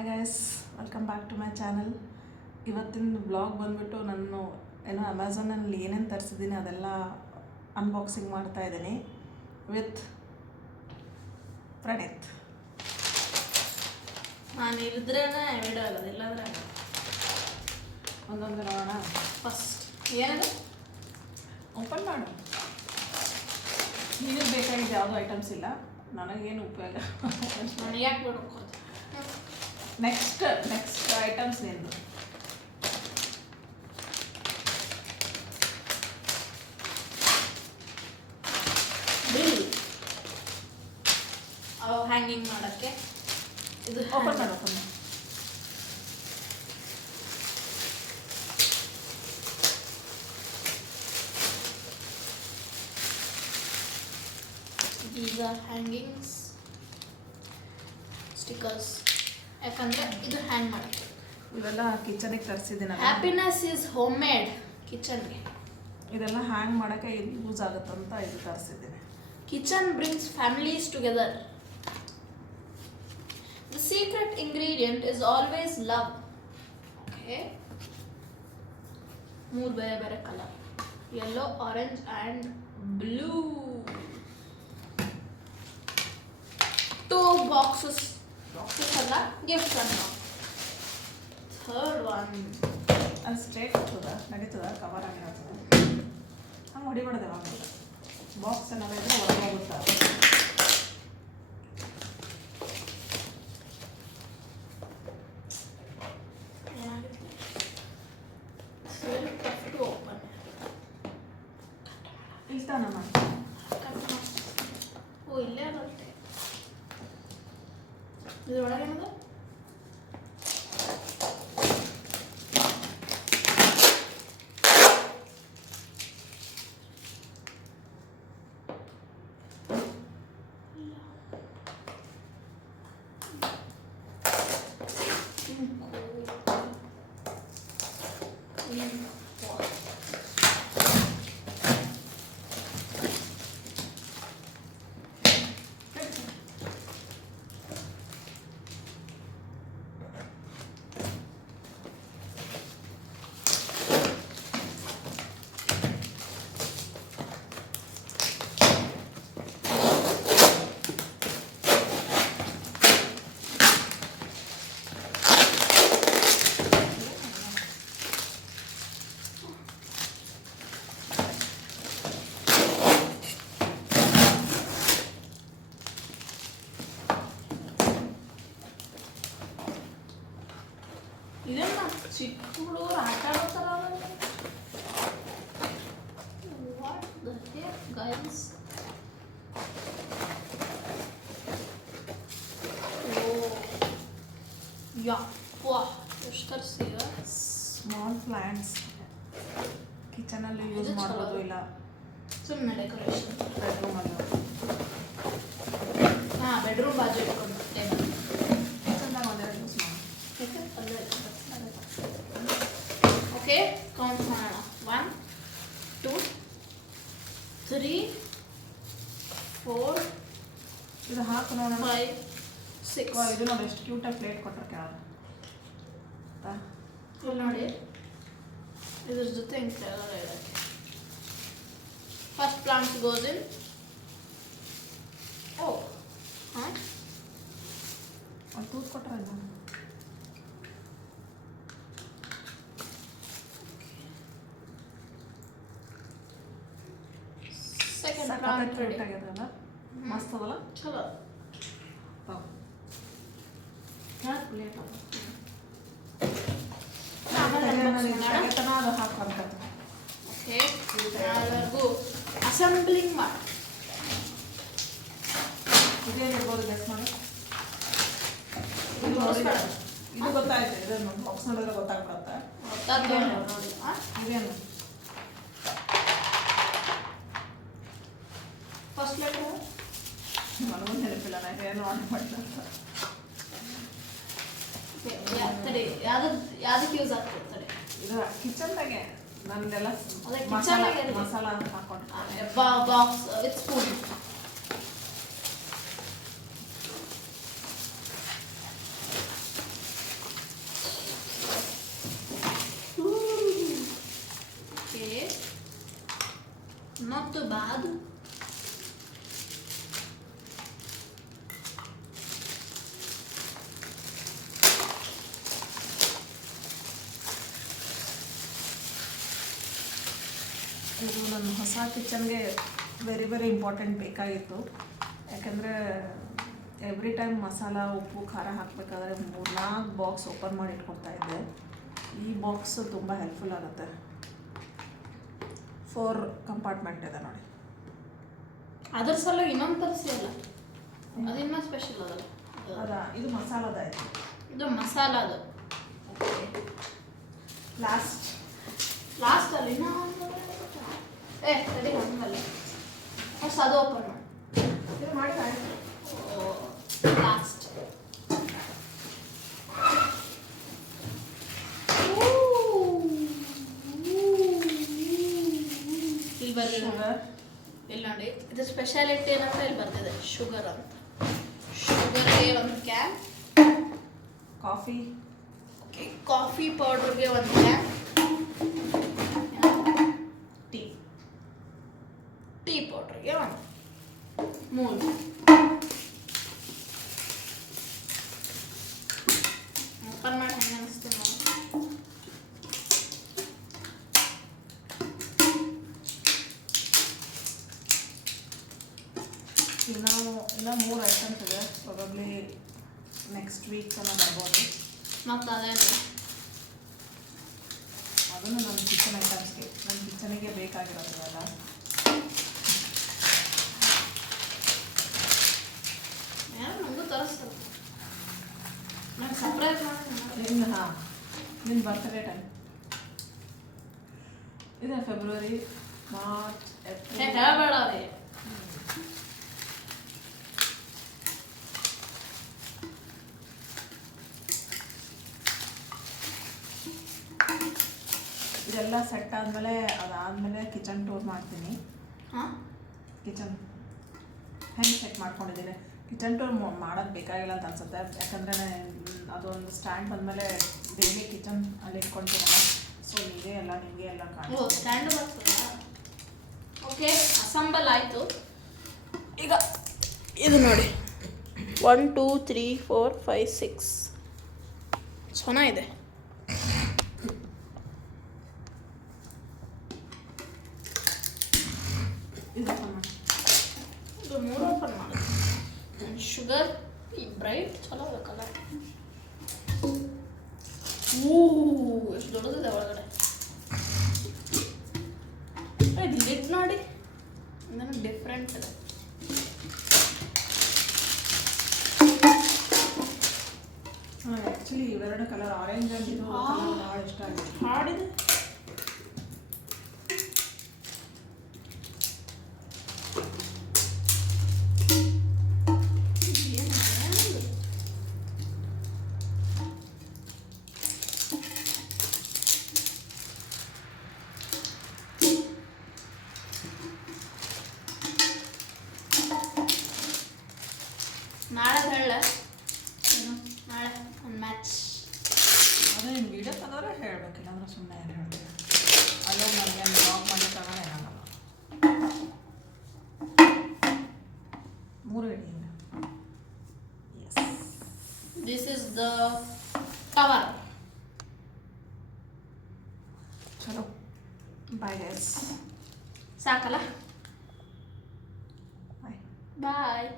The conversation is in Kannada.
Hi guys, welcome back to my channel. ಇವತ್ತಿನ ಬ್ಲಾಗ್ ಬಂದುಬಿಟ್ಟು ನಾನು ಅಮೆಝಾನಲ್ಲಿ ಏನೇನು ತರಿಸಿದ್ದೀನಿ ಅದೆಲ್ಲ ಅನ್ಬಾಕ್ಸಿಂಗ್ ಮಾಡ್ತಾ ಇದ್ದೀನಿ ವಿತ್ ಪ್ರಣೀತ್. ನಾನು ಇರಿದ್ರೇ ವಿಡಿಯೋ ಆಗೋದು, ಇಲ್ಲಾಂದ್ರೆ ಒಂದೊಂದು ನೋಡೋಣ. ಫಸ್ಟ್ ಏನದು ಓಪನ್ ಮಾಡು. ನಿನಗೆ ಬೇಕಾಗಿದ್ದು ಯಾವುದೂ ಐಟಮ್ಸ್ ಇಲ್ಲ, ನನಗೇನು ಉಪಯೋಗ. ನನಗೆ ಯಾಕೆ ಬಿಡೋದು. ನೆಕ್ಸ್ಟ್ ಐಟಮ್ಸ್ ನಿಂದು. ಬಿಲ್ ಹ್ಯಾಂಗಿಂಗ್ ಮಾಡೋಕ್ಕೆ ಇದು ಓಪನ್ ಮಾಡು. These are hangings, stickers. ಯಾಕಂದರೆ ಇದು ಹ್ಯಾಂಗ್ ಮಾಡೋಕ್ಕೆ. ಇವೆಲ್ಲ ಕಿಚನಿಗೆ ತರಿಸಿದ್ದೀನಿ. ಹ್ಯಾಪಿನೆಸ್ ಈಸ್ ಹೋಮ್ ಮೇಡ್ ಕಿಚನ್ಗೆ. ಇದೆಲ್ಲ ಹ್ಯಾಂಗ್ ಮಾಡೋಕ್ಕೆ ಇದು ಯೂಸ್ ಆಗುತ್ತಂತ ಇದು ತರಿಸಿದ್ದೀನಿ. Kitchen brings families together. The secret ingredient is always love. Okay, ಮೂರು ಬೇರೆ ಬೇರೆ colour, yellow, orange and blue. 2 boxes ಅಲ್ಲ, ಗಿಫ್ಟ್ ಅನ್ನು. ಥರ್ಡ್ ಒನ್ ಅದು ಸ್ಟ್ರೇಟ್ ಆಗ್ತದ, ನಡೀತದ, ಕವರ್ ಆಗಿ ಆಗ್ತದೆ. ಹಂಗೆ ಹೊಡಿಬಾರ್ದು ಯಾವಾಗ. ಬಾಕ್ಸ್ ಏನಾದ್ರು ಇದ್ರೆ ಹೊರಗೆ ಹೋಗುತ್ತೆ. ಓಪನ್ ಇಲ್ತಾನಮ್ಮ. ಓ, ಇಲ್ಲೇ ಬರುತ್ತೆ. ಇದ್ರೊಳಗೆ ಏನದು? ಇದನ್ನ ಚಿಕ್ಕ ಹುಡುಗರು ಆಟ ಆಡೋತಾರ. What the heck guys? ಯಪ್ಪಾ, ಎಷ್ಟು ತರಿಸಿದ. ಸ್ಮಾಲ್ ಪ್ಲ್ಯಾಂಟ್ಸ್ ಕಿಚನಲ್ಲಿ ಯೂಸ್ ಮಾಡ್ಬೋದು, ಇಲ್ಲ ಸುಮ್ಮನೆ ಡೆಕೋರೇಷನ್. ಬೆಡ್ರೂಮಲ್ಲಿ. ಹಾಂ, ಬೆಡ್ರೂಮ್ ಬಾಜು ಇಟ್ಕೊಂಡು ಟೇಬಲ್ ಚೆನ್ನಾಗಿ ಒಂದೆರಡು ಯೂಸ್ ಮಾಡಿ. ಓಕೆ, ಕೌಂಟ್ ಮಾಡೋಣ. 1 2 3 4 ಇದು ಹಾಕು ನೋಡೋಣ. 5 6. ಇದು ನೋಡಿ ಎಷ್ಟು ಕ್ಯೂಟಾಗಿ ಪ್ಲೇಟ್ ಕೊಟ್ಟರೆ ಕೆಳಗೆ. ಇಲ್ಲಿ ನೋಡಿ, ಇದ್ರ ಜೊತೆ ಹಿಂಗೆ ಕೆಳಗಡೆ ಇಡೋಕ್ಕೆ. First plant goes in. ಓ, ಹಾಂ, ಒಂದು ತೂತು ಕೊಟ್ಟರೆ ಇಲ್ಲ. Second plant ready. ಆಗ್ಯದಲ್ಲ, ಮಸ್ತ್ ಅದಲ್ಲ. ಚಲೋ. ಪ್ಲೇಟ್ ಆಮೇಲೆ ಅದು ಹಾಕುವಂತ. ಓಕೆ, ಎಲ್ಲರಿಗೂ ಅಸೆಂಬ್ಲಿಂಗ್ ಮಾಡಿ. ಇದೇನಿರ್ಬೋದು ಗೆಸ್ ಮಾಡಿ. ಇದು ನೋಡಿದ್ರೆ ಇದು ಗೊತ್ತಾಯ್ತು. ಇದನ್ನು ಬಾಕ್ಸ್ ನೋಡಿದ್ರೆ ಗೊತ್ತಾಗ್ಬಿಡುತ್ತೆ. ಇದೇನು ಫಸ್ಟ್ ಲೆಟರ್ ನನಗೂ ನೆನಪಿಲ್ಲ, ನಾನು ಏನು ಆರ್ಡರ್ ಮಾಡಿಲ್ಲ ಅಂತ. ತಡಿ, ಯಾವ್ದಕ್ಕೆ ಯೂಸ್ ಆಗ್ತದೆ? ತಡಿ, ಇದು ಕಿಚನ್ದಾಗೆ ನಂದೆಲ್ಲ ಅದೇ ಮಸಾಲ ಕಿಚನ್ದಾಗೆ ಮಸಾಲ ಹಾಕೊಂಡು ಬಾಕ್ಸ್ ವಿತ್ ಸ್ಪೂನ್. ನನ್ನ ಹೊಸ ಕಿಚನ್ಗೆ ವೆರಿ ವೆರಿ ಇಂಪಾರ್ಟೆಂಟ್ ಬೇಕಾಗಿತ್ತು. ಯಾಕೆಂದರೆ ಎವ್ರಿ ಟೈಮ್ ಮಸಾಲ ಉಪ್ಪು ಖಾರ ಹಾಕಬೇಕಾದ್ರೆ 3-4 ಬಾಕ್ಸ್ ಓಪನ್ ಮಾಡಿ ಇಟ್ಕೊಳ್ತಾ ಇದ್ದೆ. ಈ ಬಾಕ್ಸ್ ತುಂಬ ಹೆಲ್ಪ್ಫುಲ್ ಆಗುತ್ತೆ. 4 ಕಂಪಾರ್ಟ್ಮೆಂಟ್ ಇದೆ ನೋಡಿ. ಅದ್ರ ಸಲ ಇನ್ನೊಂದು ತರಿಸಿ ಅಲ್ಲ, ಅದಿನ್ನ ಸ್ಪೆಷಲ್ ಅದಲ್ಲ. ಇದು ಮಸಾಲದ ಇದೆ. ಇದು ಮಸಾಲದು. ಲಾಸ್ಟ್ ಅಲ್ಲಿ ತಡಿ ಹಂಗಲ್ಲ, ಫಸ್ಟ್ ಅದು ಓಪನ್ ಮಾಡಿ ಲಾಸ್ಟ್. ಇಲ್ಲಿ ಬರ್ಲಿ ಇಲ್ಲಿ ನೋಡಿ, ಇದು ಸ್ಪೆಷಾಲಿಟಿ ಏನಂದ್ರೆ ಇಲ್ಲಿ ಬರ್ತಿದೆ ಶುಗರ್ ಅಂತ. ಶುಗರ್ಗೆ ಒಂದು ಕ್ಯಾನ್, ಕಾಫಿ ಪೌಡರ್ಗೆ ಒಂದು ಕ್ಯಾನ್, ಟೀ ಪೌಡರ್ಗೆ ಒಂದು 3. ಓಪನ್ ಮಾಡಿ ಹೆಂಗೆ ಅನಿಸ್ತು ನೋಡಿ. ಇನ್ನೂ 3 ಐಟಮ್ಸ್ ಇದೆ. ಪ್ರಾಬಬ್ಲಿ ನೆಕ್ಸ್ಟ್ ವೀಕ್ ತನಕ ಬರ್ಬೋದು. ಮತ್ತು ಅದೇನು ಅದನ್ನು ನನ್ನ ಕಿಚನ್ ಐಟಮ್ಸ್ಗೆ, ನನ್ನ ಕಿಚನಿಗೆ ಬೇಕಾಗಿರೋದಲ್ಲ. ಯಾರು ನಮಗೂ ತರಿಸ್ತಾರೆ, ನಾನು ಸಪ್ರೇಟ್ ಮಾಡಿ. ನಿನ್ನ ಬರ್ತ್ಡೇ ಟೈಮ್ ಇದೆ ಫೆಬ್ರವರಿ, ಮಾರ್ಚ್, ಏಪ್ರಿಲ್. ಹೇಳಬೇಡ ಅವ್ರಿಗೆ. ಇದೆಲ್ಲ ಸೆಟ್ ಆದಮೇಲೆ ಅದಾದಮೇಲೆ ಕಿಚನ್ ಟೂರ್ ಮಾಡ್ತೀನಿ. ಹಾಂ, ಕಿಚನ್ ಹೆಂಗೆ ಸೆಟ್ ಮಾಡ್ಕೊಂಡಿದ್ದೀನಿ. ಕಿಚನ್ ಟೂರ್ ಮಾಡೋದು ಬೇಕಾಗಿಲ್ಲ ಅಂತ ಅನ್ಸುತ್ತೆ. ಯಾಕಂದರೆ ಅದೊಂದು ಸ್ಟ್ಯಾಂಡ್ ಬಂದಮೇಲೆ ಡೈಲಿ ಕಿಚನ್ ಅಲ್ಲಿ ಇಟ್ಕೊಳ್ತೀನಲ್ಲ, ಸೊ ನಿಮಗೆ ಎಲ್ಲ ಕಾಣುತ್ತೆ. ಸ್ಟ್ಯಾಂಡ್ ಬರ್ತದ. ಓಕೆ, ಅಸೆಂಬಲ್ ಆಯಿತು. ಈಗ ಇದು ನೋಡಿ, 1 2 3 4 5 6 ಚೆನ್ನಾಗಿದೆ. ಇದು 3 ಓಪನ್ ಮಾಡೋದು. ಶುಗರ್ ಈ ಬ್ರೈಟ್ ಚಲೋ ಅದ ಕಲರ್. ಎಷ್ಟು ದೊಡ್ಡದಿದೆ ಒಳಗಡೆ. ಇದು ಲಿಡ್ ನೋಡಿ, ನನಗೆ ಡಿಫ್ರೆಂಟ್ ಇದೆ. ಆ್ಯಕ್ಚುಲಿ ಇವೆರಡು ಕಲರ್ ಆರೆಂಜ್ ಆ್ಯಂಡ್ ಇದು ಭಾಳ ಇಷ್ಟ ಆಗಿದೆ. ಹಾಡಿದೆ ನಾಳೆ ಹೇಳ. ನಾಳೆ ಒಂದು ಮ್ಯಾಚ್. ಅದೇ ನಿಮ್ಗೆ ವಿಡಿಯೋ ತೆಗೆದ್ರೆ ಹೇಳಬೇಕಿಲ್ಲ ಅಂದ್ರೆ ಸುಮ್ಮನೆ ಏನು ಹೇಳ್ತೀವಿ. ಅಲ್ಲೋ ನನಗೆ ಬ್ಲಾಗ್ ಮಾಡಲಿಕ್ಕಾಗಲ್ಲ, ಏನಾಗಲ್ಲ. 3 ಇಡಿ. This is the tower. ಚಲೋ, ಬಾಯ್ ಗೈಸ್. ಸಾಕಲ್ಲ, ಬಾಯ್. ಬಾಯ್.